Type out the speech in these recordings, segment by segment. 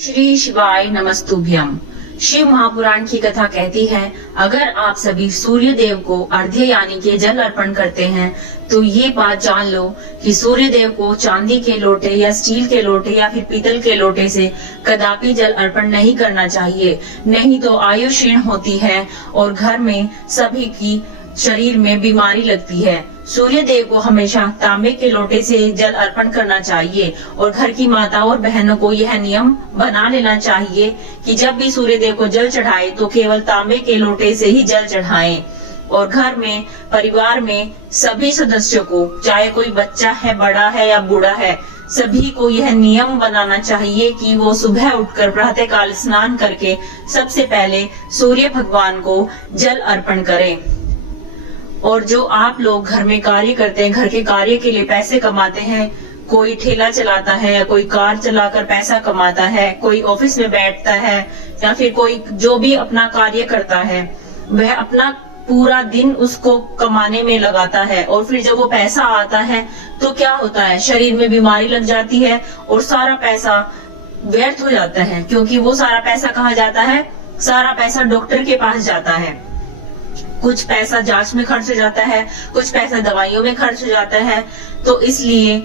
श्री शिवाय नमस्तुभ्यम। शिव महापुराण की कथा कहती है, अगर आप सभी सूर्य देव को अर्घ्य यानी के जल अर्पण करते हैं तो ये बात जान लो कि सूर्य देव को चांदी के लोटे या स्टील के लोटे या फिर पीतल के लोटे से कदापि जल अर्पण नहीं करना चाहिए, नहीं तो आयु क्षीण होती है और घर में सभी की शरीर में बीमारी लगती है। सूर्य देव को हमेशा तांबे के लोटे से जल अर्पण करना चाहिए और घर की माताओं और बहनों को यह नियम बना लेना चाहिए कि जब भी सूर्य देव को जल चढ़ाए तो केवल तांबे के लोटे से ही जल चढ़ाएं। और घर में परिवार में सभी सदस्यों को, चाहे कोई बच्चा है, बड़ा है या बूढ़ा है, सभी को यह नियम बनाना चाहिए कि वो सुबह उठकर प्रातः काल स्नान करके सबसे पहले सूर्य भगवान को जल अर्पण करें। और जो आप लोग घर में कार्य करते हैं, घर के कार्य के लिए पैसे कमाते हैं, कोई ठेला चलाता है या कोई कार चलाकर पैसा कमाता है, कोई ऑफिस में बैठता है या फिर कोई जो भी अपना कार्य करता है, वह अपना पूरा दिन उसको कमाने में लगाता है और फिर जब वो पैसा आता है तो क्या होता है, शरीर में बीमारी लग जाती है और सारा पैसा व्यर्थ हो जाता है। क्योंकि वो सारा पैसा कहाँ जाता है? सारा पैसा डॉक्टर के पास जाता है, कुछ पैसा जांच में खर्च हो जाता है, कुछ पैसा दवाइयों में खर्च हो जाता है। तो इसलिए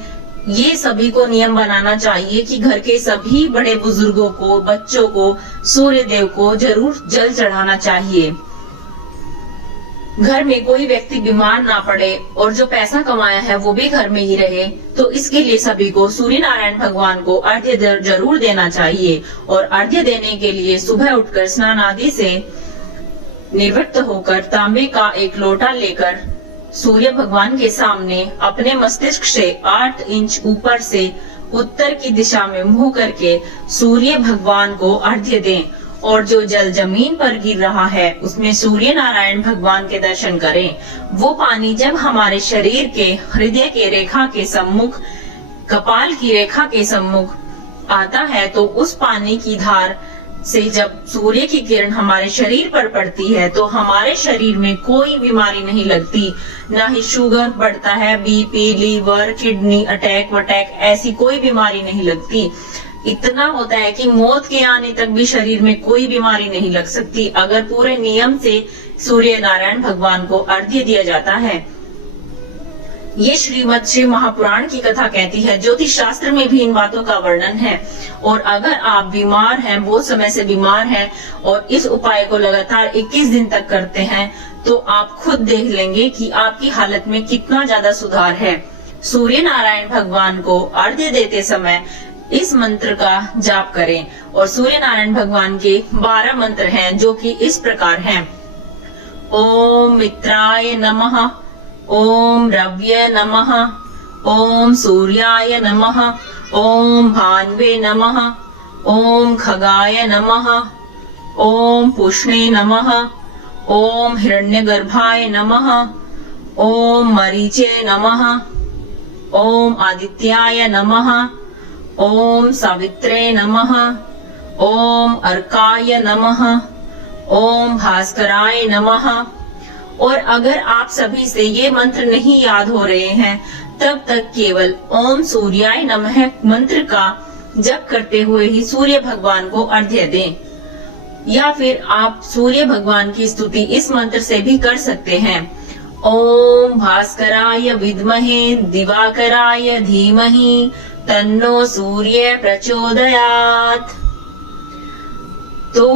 ये सभी को नियम बनाना चाहिए कि घर के सभी बड़े बुजुर्गों को, बच्चों को सूर्य देव को जरूर जल चढ़ाना चाहिए। घर में कोई व्यक्ति बीमार ना पड़े और जो पैसा कमाया है वो भी घर में ही रहे, तो इसके लिए सभी को सूर्य नारायण भगवान को अर्घ्य जरूर देना चाहिए। और अर्घ्य देने के लिए सुबह उठकर स्नान आदि से निवृत्त होकर तांबे का एक लोटा लेकर सूर्य भगवान के सामने अपने मस्तिष्क से 8 इंच ऊपर से उत्तर की दिशा में मुंह करके सूर्य भगवान को अर्घ्य दें। और जो जल जमीन पर गिर रहा है उसमें सूर्य नारायण भगवान के दर्शन करें। वो पानी जब हमारे शरीर के हृदय के रेखा के सम्मुख, कपाल की रेखा के सम्मुख आता है तो उस पानी की धार से जब सूर्य की किरण हमारे शरीर पर पड़ती है तो हमारे शरीर में कोई बीमारी नहीं लगती, ना ही शुगर बढ़ता है, बीपी, लीवर, किडनी, अटैक वटैक ऐसी कोई बीमारी नहीं लगती। इतना होता है कि मौत के आने तक भी शरीर में कोई बीमारी नहीं लग सकती अगर पूरे नियम से सूर्य नारायण भगवान को अर्घ्य दिया जाता है। ये श्रीमद् शिव महापुराण की कथा कहती है, ज्योतिष शास्त्र में भी इन बातों का वर्णन है। और अगर आप बीमार हैं, बहुत समय से बीमार हैं और इस उपाय को लगातार 21 दिन तक करते हैं तो आप खुद देख लेंगे कि आपकी हालत में कितना ज्यादा सुधार है। सूर्य नारायण भगवान को अर्घ्य देते समय इस मंत्र का जाप करें। और सूर्य नारायण भगवान के 12 मंत्र हैं जो कि इस प्रकार हैं। ओम मित्राय नमः, ओम रव्य नमः, ओम सूर्याय नमः, ओम भान्वे नमः, ओम खगाय नमः, ओम पुष्णे नमः, ओम हिरण्यगर्भाय नमः, ओम मरीचे नमः, ओम आदित्याय नमः, ओम सावित्रे नमः, ओम अर्काय नमः, ओम भास्कराय नमः। और अगर आप सभी से ये मंत्र नहीं याद हो रहे हैं तब तक केवल ओम सूर्याय नमः मंत्र का जप करते हुए ही सूर्य भगवान को अर्घ्य दें। या फिर आप सूर्य भगवान की स्तुति इस मंत्र से भी कर सकते हैं। ओम भास्कराय विद्महे दिवाकराय धीमहि तन्नो सूर्य प्रचोदयात्। तो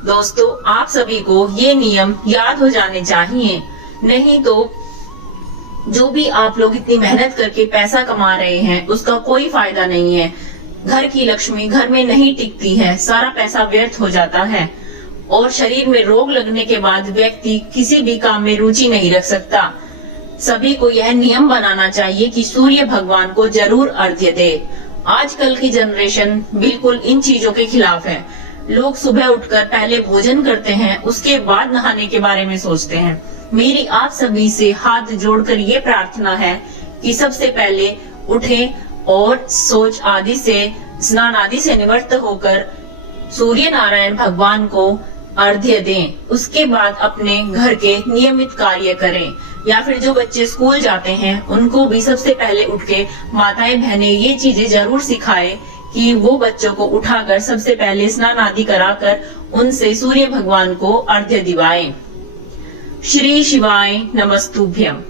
दोस्तों, आप सभी को ये नियम याद हो जाने चाहिए, नहीं तो जो भी आप लोग इतनी मेहनत करके पैसा कमा रहे हैं उसका कोई फायदा नहीं है। घर की लक्ष्मी घर में नहीं टिकती है, सारा पैसा व्यर्थ हो जाता है और शरीर में रोग लगने के बाद व्यक्ति किसी भी काम में रुचि नहीं रख सकता। सभी को यह नियम बनाना चाहिए कि सूर्य भगवान को जरूर अर्घ्य दे। आजकल की जनरेशन बिल्कुल इन चीजों के खिलाफ है। लोग सुबह उठकर पहले भोजन करते हैं, उसके बाद नहाने के बारे में सोचते हैं। मेरी आप सभी से हाथ जोड़कर ये प्रार्थना है कि सबसे पहले उठें और सोच आदि से, स्नान आदि से निवृत्त होकर सूर्य नारायण भगवान को अर्घ्य दें। उसके बाद अपने घर के नियमित कार्य करें। या फिर जो बच्चे स्कूल जाते हैं उनको भी सबसे पहले उठ के माताएं बहनें ये चीजें जरूर सिखाएं कि वो बच्चों को उठाकर सबसे पहले स्नान आदि कराकर उनसे सूर्य भगवान को अर्घ्य दिवाएं। श्री शिवाय नमस्तुभ्यम।